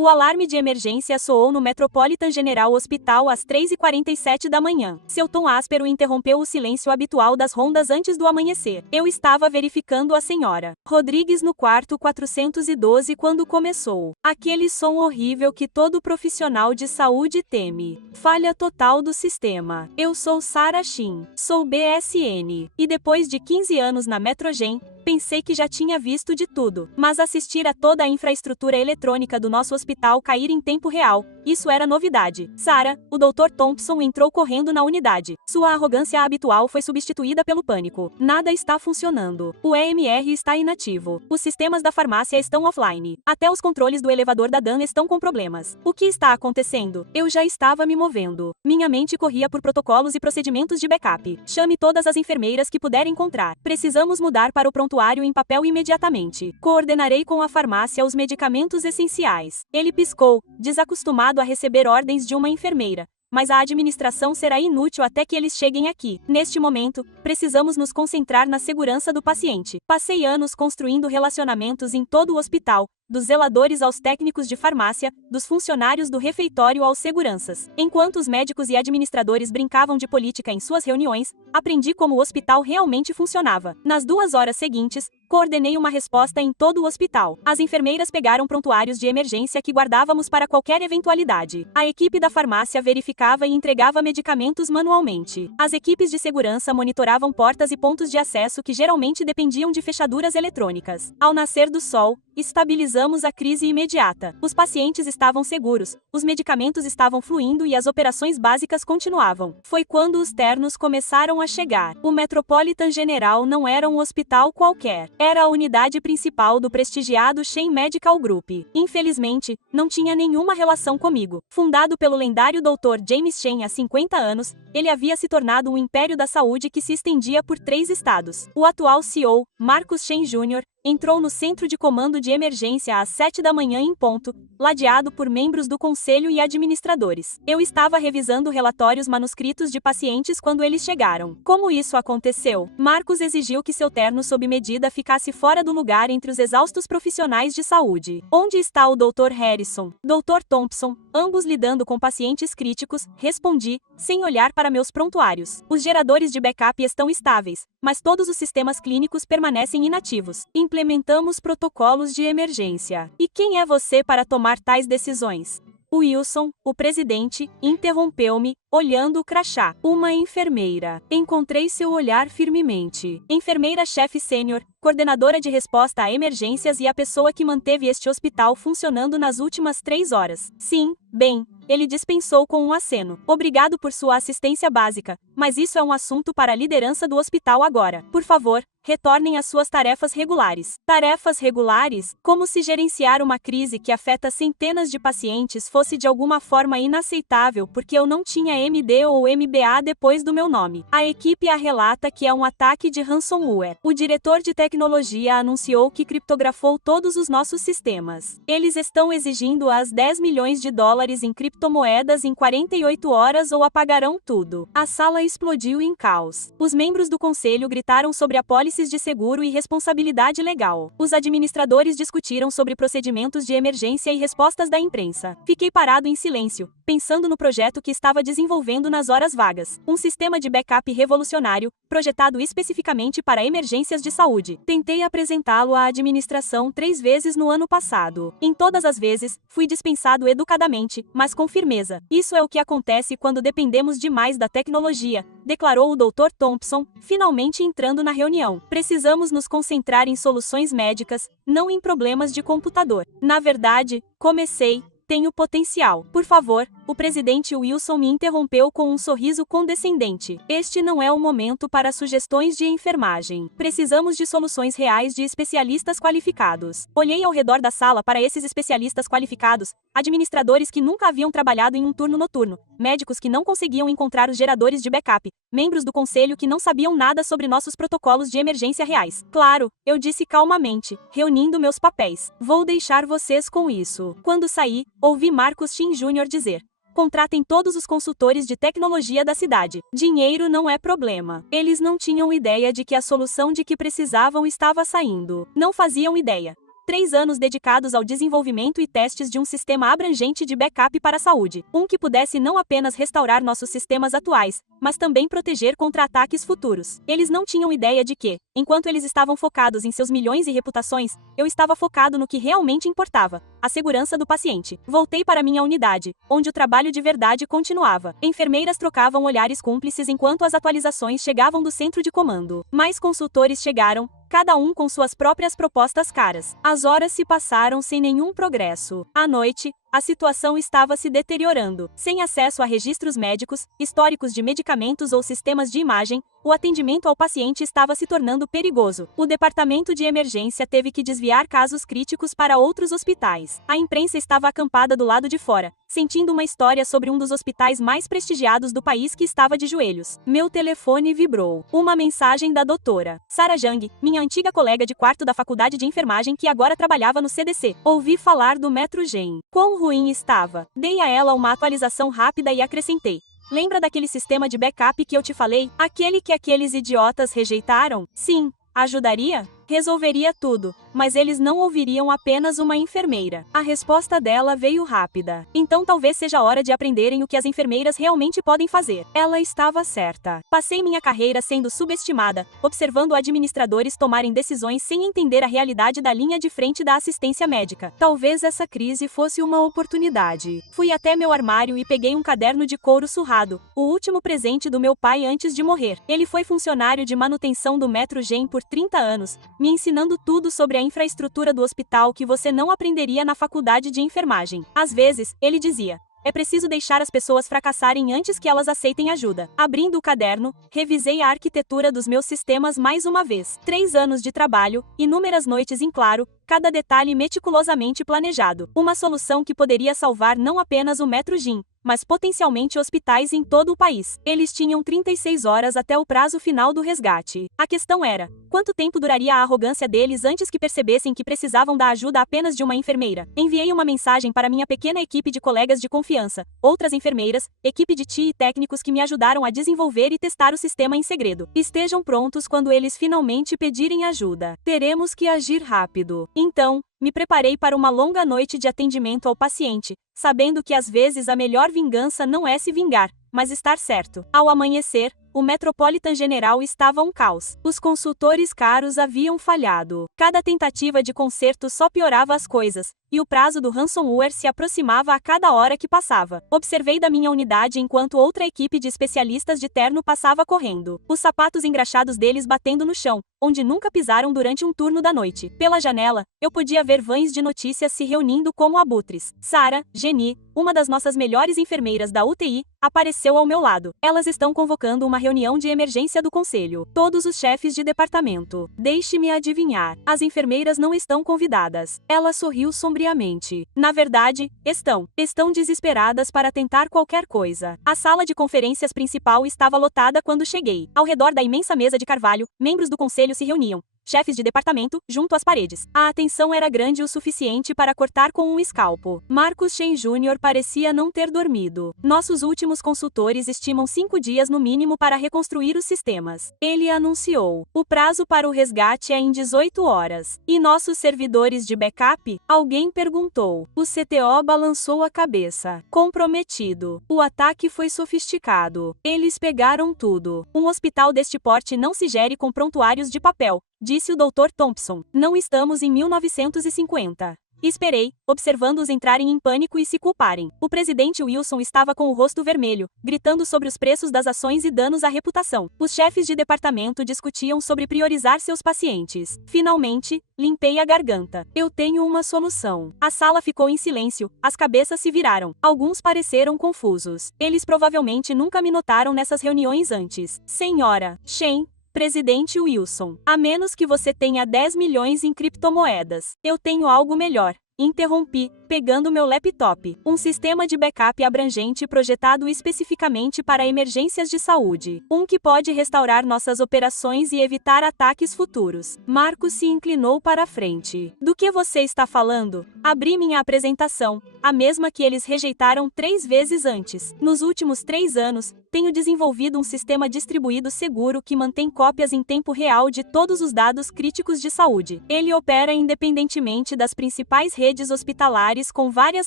O alarme de emergência soou no Metropolitan General Hospital às 3h47 da manhã. Seu tom áspero interrompeu o silêncio habitual das rondas antes do amanhecer. Eu estava verificando a senhora Rodrigues no quarto 412 quando começou aquele som horrível que todo profissional de saúde teme. Falha total do sistema. Eu sou Sarah Shin. Sou BSN. E depois de 15 anos na Metrogen, pensei que já tinha visto de tudo, mas assistir a toda a infraestrutura eletrônica do nosso hospital cair em tempo real, isso era novidade. Sarah, o Dr. Thompson entrou correndo na unidade. Sua arrogância habitual foi substituída pelo pânico. Nada está funcionando. O EMR está inativo. Os sistemas da farmácia estão offline. Até os controles do elevador da Dan estão com problemas. O que está acontecendo? Eu já estava me movendo. Minha mente corria por protocolos e procedimentos de backup. Chame todas as enfermeiras que puder encontrar. Precisamos mudar para o prontuário em papel imediatamente. Coordenarei com a farmácia os medicamentos essenciais. Ele piscou, desacostumado a receber ordens de uma enfermeira. Mas a administração será inútil até que eles cheguem aqui. Neste momento, precisamos nos concentrar na segurança do paciente. Passei anos construindo relacionamentos em todo o hospital, dos zeladores aos técnicos de farmácia, dos funcionários do refeitório aos seguranças. Enquanto os médicos e administradores brincavam de política em suas reuniões, aprendi como o hospital realmente funcionava. Nas 2 horas seguintes, coordenei uma resposta em todo o hospital. As enfermeiras pegaram prontuários de emergência que guardávamos para qualquer eventualidade. A equipe da farmácia verificava e entregava medicamentos manualmente. As equipes de segurança monitoravam portas e pontos de acesso que geralmente dependiam de fechaduras eletrônicas. Ao nascer do sol, estabilizamos a crise imediata. Os pacientes estavam seguros, os medicamentos estavam fluindo e as operações básicas continuavam. Foi quando os ternos começaram a chegar. O Metropolitan General não era um hospital qualquer. Era a unidade principal do prestigiado Shen Medical Group. Infelizmente, não tinha nenhuma relação comigo. Fundado pelo lendário Dr. James Shen há 50 anos, ele havia se tornado um império da saúde que se estendia por 3 estados. O atual CEO, Marcus Shen Jr., entrou no centro de comando de emergência às 7 da manhã em ponto, ladeado por membros do conselho e administradores. Eu estava revisando relatórios manuscritos de pacientes quando eles chegaram. Como isso aconteceu? Marcus exigiu que seu terno sob medida ficasse fora do lugar entre os exaustos profissionais de saúde. Onde está o Dr. Harrison? Dr. Thompson, ambos lidando com pacientes críticos, respondi, sem olhar para meus prontuários. Os geradores de backup estão estáveis, mas todos os sistemas clínicos permanecem inativos. Implementamos protocolos de emergência. E quem é você para tomar tais decisões? Wilson, o presidente, interrompeu-me, olhando o crachá. Uma enfermeira. Encontrei seu olhar firmemente. Enfermeira-chefe sênior, coordenadora de resposta a emergências e a pessoa que manteve este hospital funcionando nas últimas 3 horas. Sim, bem, ele dispensou com um aceno. Obrigado por sua assistência básica, mas isso é um assunto para a liderança do hospital agora. Por favor, retornem às suas tarefas regulares. Tarefas regulares? Como se gerenciar uma crise que afeta centenas de pacientes fosse de alguma forma inaceitável porque eu não tinha MD ou MBA depois do meu nome. A equipe relata que é um ataque de ransomware. O diretor de tecnologia anunciou que criptografou todos os nossos sistemas. Eles estão exigindo as 10 milhões de dólares em criptomoedas em 48 horas ou apagarão tudo. A sala explodiu em caos. Os membros do conselho gritaram sobre apólices de seguro e responsabilidade legal. Os administradores discutiram sobre procedimentos de emergência e respostas da imprensa. Fiquei parado em silêncio, pensando no projeto que estava desenvolvendo nas horas vagas. Um sistema de backup revolucionário, projetado especificamente para emergências de saúde. Tentei apresentá-lo à administração 3 vezes no ano passado. Em todas as vezes, fui dispensado educadamente, mas com firmeza. Isso é o que acontece quando dependemos demais da tecnologia, declarou o Dr. Thompson, finalmente entrando na reunião. Precisamos nos concentrar em soluções médicas, não em problemas de computador. Na verdade, comecei. Tenho potencial. Por favor, o presidente Wilson me interrompeu com um sorriso condescendente. Este não é o momento para sugestões de enfermagem. Precisamos de soluções reais de especialistas qualificados. Olhei ao redor da sala para esses especialistas qualificados, administradores que nunca haviam trabalhado em um turno noturno, médicos que não conseguiam encontrar os geradores de backup, membros do conselho que não sabiam nada sobre nossos protocolos de emergência reais. Claro, eu disse calmamente, reunindo meus papéis. Vou deixar vocês com isso. Quando saí, ouvi Marcus Shin Jr. dizer: contratem todos os consultores de tecnologia da cidade. Dinheiro não é problema. Eles não tinham ideia de que a solução de que precisavam estava saindo. Não faziam ideia. 3 anos dedicados ao desenvolvimento e testes de um sistema abrangente de backup para a saúde. Um que pudesse não apenas restaurar nossos sistemas atuais, mas também proteger contra ataques futuros. Eles não tinham ideia de que, enquanto eles estavam focados em seus milhões e reputações, eu estava focado no que realmente importava: a segurança do paciente. Voltei para minha unidade, onde o trabalho de verdade continuava. Enfermeiras trocavam olhares cúmplices enquanto as atualizações chegavam do centro de comando. Mais consultores chegaram, cada um com suas próprias propostas caras. As horas se passaram sem nenhum progresso. À noite, a situação estava se deteriorando. Sem acesso a registros médicos, históricos de medicamentos ou sistemas de imagem, o atendimento ao paciente estava se tornando perigoso. O departamento de emergência teve que desviar casos críticos para outros hospitais. A imprensa estava acampada do lado de fora, sentindo uma história sobre um dos hospitais mais prestigiados do país que estava de joelhos. Meu telefone vibrou. Uma mensagem da doutora Sarah Zhang, minha antiga colega de quarto da faculdade de enfermagem que agora trabalhava no CDC. Ouvi falar do Metrogen. Quão ruim estava. Dei a ela uma atualização rápida e acrescentei: lembra daquele sistema de backup que eu te falei? Aquele que aqueles idiotas rejeitaram? Sim. Ajudaria? Resolveria tudo, mas eles não ouviriam apenas uma enfermeira. A resposta dela veio rápida. Então talvez seja a hora de aprenderem o que as enfermeiras realmente podem fazer. Ela estava certa. Passei minha carreira sendo subestimada, observando administradores tomarem decisões sem entender a realidade da linha de frente da assistência médica. Talvez essa crise fosse uma oportunidade. Fui até meu armário e peguei um caderno de couro surrado, o último presente do meu pai antes de morrer. Ele foi funcionário de manutenção do Metrogen por 30 anos, me ensinando tudo sobre a infraestrutura do hospital que você não aprenderia na faculdade de enfermagem. Às vezes, ele dizia: é preciso deixar as pessoas fracassarem antes que elas aceitem ajuda. Abrindo o caderno, revisei a arquitetura dos meus sistemas mais uma vez. 3 anos de trabalho, inúmeras noites em claro, cada detalhe meticulosamente planejado. Uma solução que poderia salvar não apenas o Metrogen, mas potencialmente hospitais em todo o país. Eles tinham 36 horas até o prazo final do resgate. A questão era: quanto tempo duraria a arrogância deles antes que percebessem que precisavam da ajuda apenas de uma enfermeira? Enviei uma mensagem para minha pequena equipe de colegas de confiança, outras enfermeiras, equipe de TI e técnicos que me ajudaram a desenvolver e testar o sistema em segredo. Estejam prontos quando eles finalmente pedirem ajuda. Teremos que agir rápido. Então, me preparei para uma longa noite de atendimento ao paciente, sabendo que às vezes a melhor vingança não é se vingar, mas estar certo. Ao amanhecer, o Metropolitan General estava um caos. Os consultores caros haviam falhado. Cada tentativa de conserto só piorava as coisas, e o prazo do ransomware se aproximava a cada hora que passava. Observei da minha unidade enquanto outra equipe de especialistas de terno passava correndo, os sapatos engraxados deles batendo no chão, onde nunca pisaram durante um turno da noite. Pela janela, eu podia ver vães de notícias se reunindo como abutres. Sarah, Jenny, uma das nossas melhores enfermeiras da UTI, apareceu ao meu lado. Elas estão convocando uma reunião de emergência do conselho. Todos os chefes de departamento. Deixe-me adivinhar. As enfermeiras não estão convidadas. Ela sorriu sombriamente. Na verdade, estão. Estão desesperadas para tentar qualquer coisa. A sala de conferências principal estava lotada quando cheguei. Ao redor da imensa mesa de carvalho, membros do conselho se reuniam. Chefes de departamento, junto às paredes. A atenção era grande o suficiente para cortar com um escalpo. Marcus Shen Jr. parecia não ter dormido. Nossos últimos consultores estimam 5 dias no mínimo para reconstruir os sistemas. Ele anunciou: o prazo para o resgate é em 18 horas. E nossos servidores de backup? Alguém perguntou. O CTO balançou a cabeça. Comprometido. O ataque foi sofisticado. Eles pegaram tudo. Um hospital deste porte não se gere com prontuários de papel, disse o Dr. Thompson. Não estamos em 1950. Esperei, observando-os entrarem em pânico e se culparem. O presidente Wilson estava com o rosto vermelho, gritando sobre os preços das ações e danos à reputação. Os chefes de departamento discutiam sobre priorizar seus pacientes. Finalmente, limpei a garganta. Eu tenho uma solução. A sala ficou em silêncio, as cabeças se viraram. Alguns pareceram confusos. Eles provavelmente nunca me notaram nessas reuniões antes. Senhora Shen, Presidente Wilson, a menos que você tenha 10 milhões em criptomoedas. Eu tenho algo melhor. Interrompi, Pegando meu laptop. Um sistema de backup abrangente projetado especificamente para emergências de saúde. Um que pode restaurar nossas operações e evitar ataques futuros. Marcos se inclinou para a frente. Do que você está falando? Abri minha apresentação, a mesma que eles rejeitaram 3 vezes antes. Nos últimos 3 anos, tenho desenvolvido um sistema distribuído seguro que mantém cópias em tempo real de todos os dados críticos de saúde. Ele opera independentemente das principais redes hospitalares com várias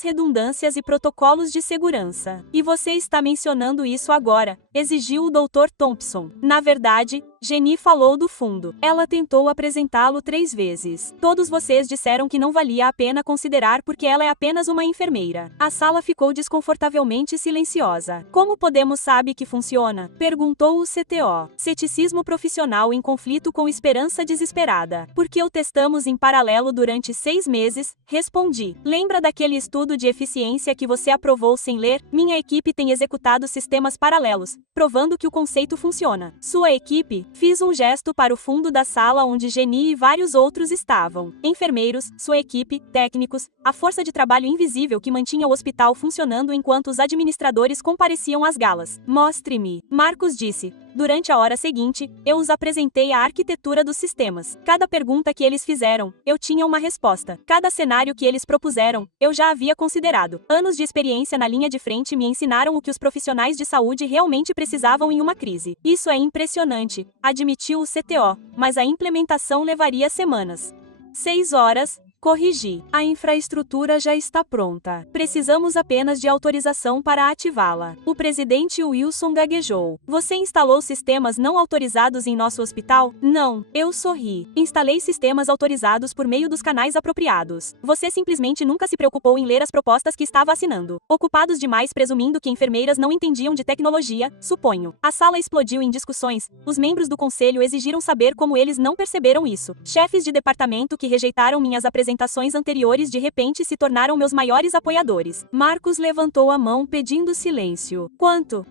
redundâncias e protocolos de segurança. E você está mencionando isso agora, exigiu o Dr. Thompson. Na verdade, Jenny falou do fundo. Ela tentou apresentá-lo 3 vezes. Todos vocês disseram que não valia a pena considerar porque ela é apenas uma enfermeira. A sala ficou desconfortavelmente silenciosa. Como podemos saber que funciona? Perguntou o CTO. Ceticismo profissional em conflito com esperança desesperada. Porque o testamos em paralelo durante 6 meses, respondi. Lembra daquele estudo de eficiência que você aprovou sem ler? Minha equipe tem executado sistemas paralelos, provando que o conceito funciona. Sua equipe? Fiz um gesto para o fundo da sala onde Jenny e vários outros estavam. Enfermeiros, sua equipe, técnicos, a força de trabalho invisível que mantinha o hospital funcionando enquanto os administradores compareciam às galas. Mostre-me, Marcos disse. Durante a hora seguinte, eu os apresentei a arquitetura dos sistemas. Cada pergunta que eles fizeram, eu tinha uma resposta. Cada cenário que eles propuseram, eu já havia considerado. Anos de experiência na linha de frente me ensinaram o que os profissionais de saúde realmente precisavam em uma crise. Isso é impressionante, admitiu o CTO, mas a implementação levaria semanas. 6 horas. Corrigi. A infraestrutura já está pronta. Precisamos apenas de autorização para ativá-la. O presidente Wilson gaguejou. Você instalou sistemas não autorizados em nosso hospital? Não. Eu sorri. Instalei sistemas autorizados por meio dos canais apropriados. Você simplesmente nunca se preocupou em ler as propostas que estava assinando. Ocupados demais presumindo que enfermeiras não entendiam de tecnologia, suponho. A sala explodiu em discussões. Os membros do conselho exigiram saber como eles não perceberam isso. Chefes de departamento que rejeitaram minhas apresentações anteriores de repente se tornaram meus maiores apoiadores. Marcos levantou a mão pedindo silêncio. Quanto?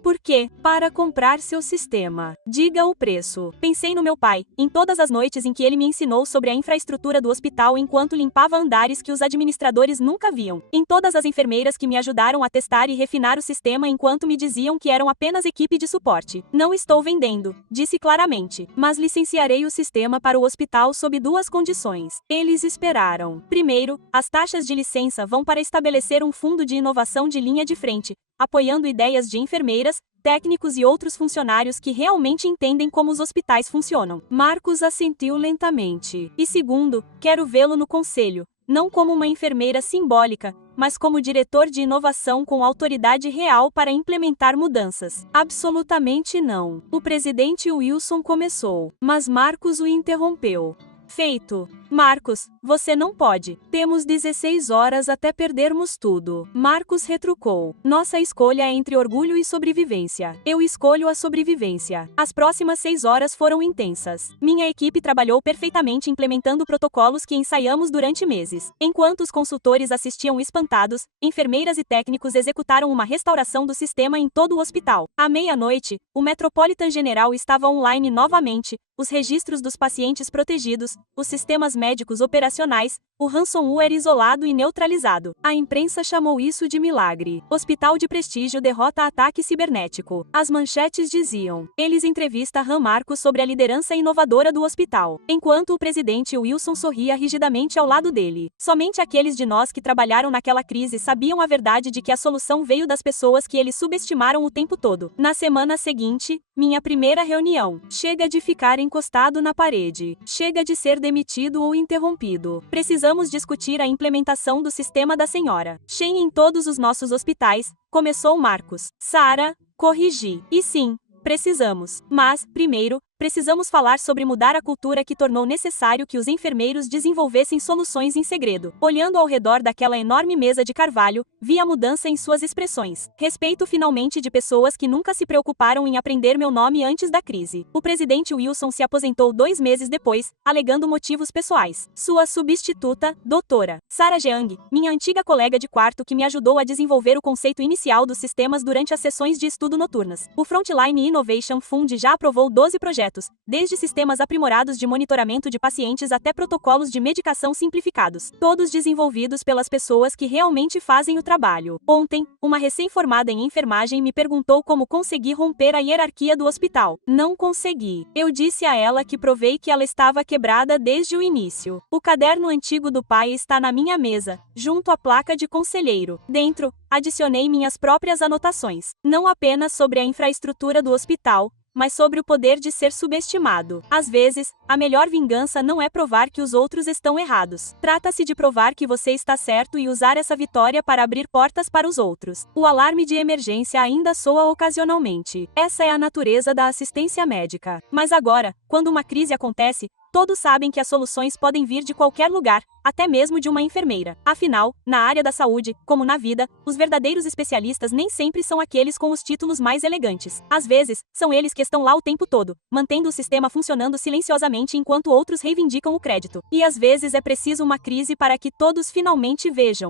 Por quê? Para comprar seu sistema. Diga o preço. Pensei no meu pai, em todas as noites em que ele me ensinou sobre a infraestrutura do hospital enquanto limpava andares que os administradores nunca viam. Em todas as enfermeiras que me ajudaram a testar e refinar o sistema enquanto me diziam que eram apenas equipe de suporte. Não estou vendendo, disse claramente, mas licenciarei o sistema para o hospital sob 2 condições. Eles esperaram. Primeiro, as taxas de licença vão para estabelecer um fundo de inovação de linha de frente, apoiando ideias de enfermeiras, técnicos e outros funcionários que realmente entendem como os hospitais funcionam. Marcos assentiu lentamente. E segundo, quero vê-lo no conselho, não como uma enfermeira simbólica, mas como diretor de inovação com autoridade real para implementar mudanças. Absolutamente não. O presidente Wilson começou, mas Marcos o interrompeu. Feito. Marcos, você não pode. Temos 16 horas até perdermos tudo. Marcos retrucou. Nossa escolha é entre orgulho e sobrevivência. Eu escolho a sobrevivência. As próximas 6 horas foram intensas. Minha equipe trabalhou perfeitamente implementando protocolos que ensaiamos durante meses. Enquanto os consultores assistiam espantados, enfermeiras e técnicos executaram uma restauração do sistema em todo o hospital. À meia-noite, o Metropolitan General estava online novamente, os registros dos pacientes protegidos, os sistemas médicos operacionais, o ransomware isolado e neutralizado. A imprensa chamou isso de milagre. Hospital de prestígio derrota ataque cibernético. As manchetes diziam. Eles entrevista Ram Marcos sobre a liderança inovadora do hospital, enquanto o presidente Wilson sorria rigidamente ao lado dele. Somente aqueles de nós que trabalharam naquela crise sabiam a verdade de que a solução veio das pessoas que eles subestimaram o tempo todo. Na semana seguinte, minha primeira reunião. Chega de ficar encostado na parede. Chega de ser demitido ou interrompido. Precisamos discutir a implementação do sistema da senhora Shen em todos os nossos hospitais, começou Marcos. Sara, corrigi. E sim, precisamos. Mas, primeiro, precisamos falar sobre mudar a cultura que tornou necessário que os enfermeiros desenvolvessem soluções em segredo. Olhando ao redor daquela enorme mesa de carvalho, vi a mudança em suas expressões. Respeito finalmente de pessoas que nunca se preocuparam em aprender meu nome antes da crise. O presidente Wilson se aposentou 2 meses depois, alegando motivos pessoais. Sua substituta, doutora Sara Jeang, minha antiga colega de quarto que me ajudou a desenvolver o conceito inicial dos sistemas durante as sessões de estudo noturnas. O Frontline Innovation Fund já aprovou 12 projetos projetos, desde sistemas aprimorados de monitoramento de pacientes até protocolos de medicação simplificados, todos desenvolvidos pelas pessoas que realmente fazem o trabalho. Ontem, uma recém-formada em enfermagem me perguntou como consegui romper a hierarquia do hospital. Não consegui. Eu disse a ela que provei que ela estava quebrada desde o início. O caderno antigo do pai está na minha mesa, junto à placa de conselheiro. Dentro, adicionei minhas próprias anotações, não apenas sobre a infraestrutura do hospital, mas sobre o poder de ser subestimado. Às vezes, a melhor vingança não é provar que os outros estão errados. Trata-se de provar que você está certo e usar essa vitória para abrir portas para os outros. O alarme de emergência ainda soa ocasionalmente. Essa é a natureza da assistência médica. Mas agora, quando uma crise acontece, todos sabem que as soluções podem vir de qualquer lugar, até mesmo de uma enfermeira. Afinal, na área da saúde, como na vida, os verdadeiros especialistas nem sempre são aqueles com os títulos mais elegantes. Às vezes, são eles que estão lá o tempo todo, mantendo o sistema funcionando silenciosamente enquanto outros reivindicam o crédito. E às vezes é preciso uma crise para que todos finalmente vejam